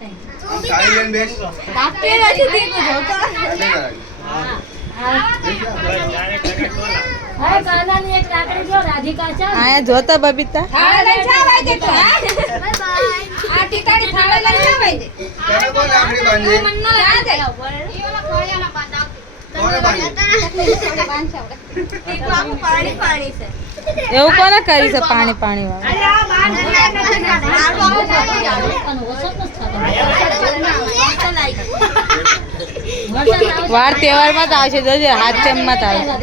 Silent base आपके राजी थी कुछ होता हां गाना ने एक लाकड़ी जो राधिका चा आया जोता बबीता थाळे लई जावाय दे तो बाय बाय आ टिकाडी थाळे लई जावाय दे तेरे को लाकड़ी बांधी मन्नो ला दे ई वाला खोळियाना बांधाव કોણે બાંધી ટીકો આપો પાણી પાણી છે એવું કોને કરી છે પાણી પાણી વાળું અરે આ બાંધ વાર તહેવાર માં તો આવશે જોજે હાથ ટેમ માં તો આવશે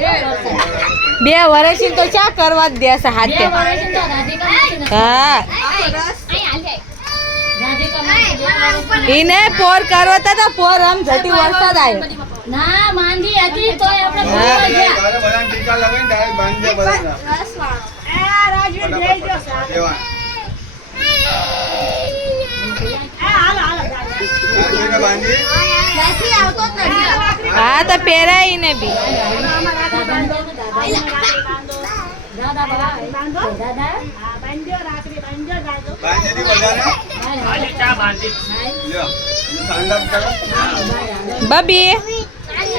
2 વર્ષથી તો ચા કરવા જ દેશે હાથ ટેમ હા ઈને પોર કરવો તો પોર આમ જતી વરસાદ આવ્યો ના માંદી હતી તો આપણે તારે બધા ટીકા લગાવીને ડાયરેક્ટ બાંધી દે બધા રસ વાળો એ રાજવી લઈ ગયો સાહેબ દેવા એ હાલ હાલ રાખીને બાંધી બેસી આવતો જ નથી હા તો પહેરાઈને બી દાદા બાબા બાંધો દાદા હા બાંધ્યો રાખડી બાંધ્યો દાદો બાંધી દી બધાને ખાલી ચા બાંધી લ્યો ઠંડા કરો બબી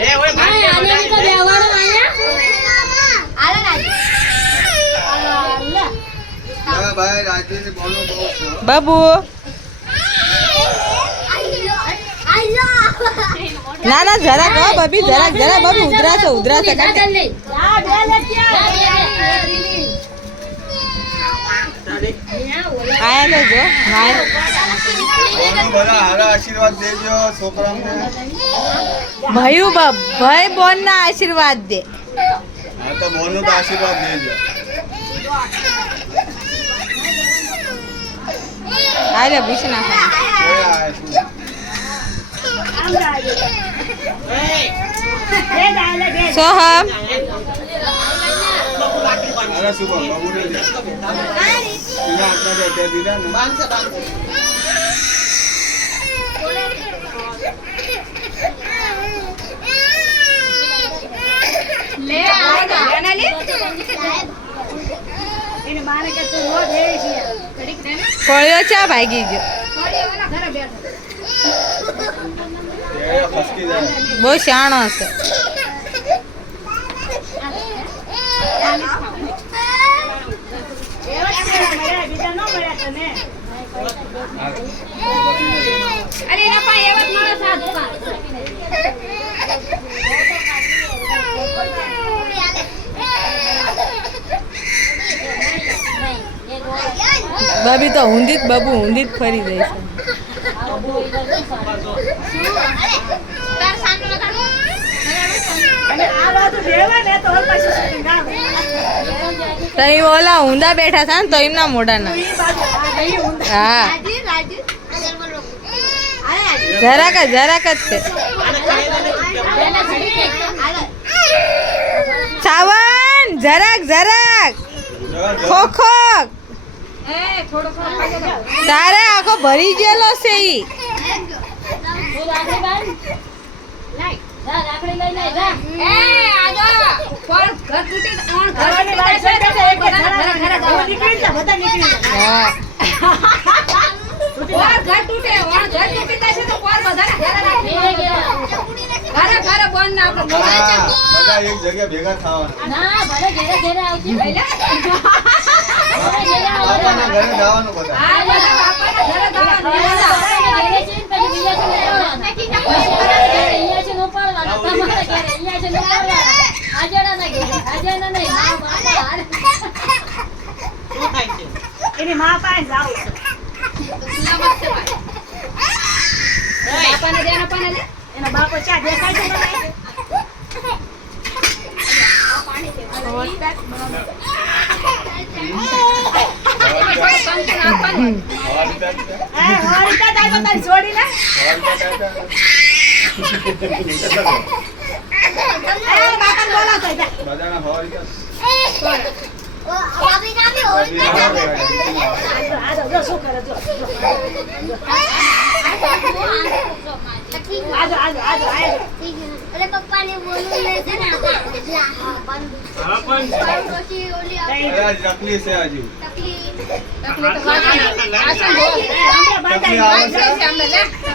એ ઓય બાંધી આને તો બેવાનો આયા આલે નાજી હવે ભાઈ રાજવીને બોલો બહુ છે બબુ ના ના જરાક હો બબી જરાક જરા બબી ઉધરાશે કાઢે આયા તો જો નાય બોલો બધા હારા આશીર્વાદ દેજો છોકરાઓને ભયું ભાઈ બોન ના આશીર્વાદ દે હા તો બોલનો તો આશીર્વાદ દેજો આલે ભૂસ નાખા કોઈ આવે શું સોહમ અરે શું બોલ બબુને દે તીના હાથમાં દે તે દીધા ને લે આ ના લે એને મારે કે તું રોજ એવી છે ઘડીક રે ને કોળિયો ચા ભાગી ગયો થોડી ઓલા ઘરે બેઠો એ ફસકી જાય બહુ શાણો છે અરે એના પાસે એવા જ માણસ આ દુકાન બબી તો ઊંધી જ બબુ ઊંધી જ ફરી રહી છે તાર સાનો લગાડો અને આ બાજુ બેવા ને તો પછી શૂટિંગ આવે તો એ ઓલા ઊંધા બેઠા હતા ને તો એમના મોઢા ના ઈ બાજુ આ ગઈ ઊંધ હા રાજુ અગર બોલો અરે જરાક જ છે સાવન જરાક ખોખો એ થોડો થોડો તારે આખો ભરી ગયેલો છે ઈ તું રાખડી બાંધ લાઈ જા રાખડી લઈને જા એ આજો કોણ ઘર તૂટી કોણ ઘર ઘરની વાત છે કે એક ઘરે નીકળી જા બધા નીકળી જા હા કોણ ઘર તૂટે કોણ ઘર તૂટી જશે તો કોણ બધાને ઘરે રાખી ઘરે બોન ના આપણે બધા એક જગ્યાએ ભેગા થવાના ના ભલે ઘરે ઘરે આવતી પહેલા બાપાના ઘરે જવાનું બધા આ બધા બાપાના ઘરે જવાનું ઘરે છે પછી બીજા છે અહીંયા છે નો પાડવાના તમારા ઘરે અહીંયા છે નો પાડવાના આજના ના ઘરે આજના નહીં ના બાપા એની માં પાસે જાવ નમસ્તે ભાઈ બાપાને દેના પાને લે એનો બાપો ચા દેખાય છે મને એ હોરીતા જાય તો તારી છોડી ને એ બાપાને બોલાવતો જા બધાના હવારી આ જો શું કરે જો આજો અરે પપ્પા ને બોલું લે છે ને હા પણ નકલી છે હજુ તકલીફ તકલી આવે છે?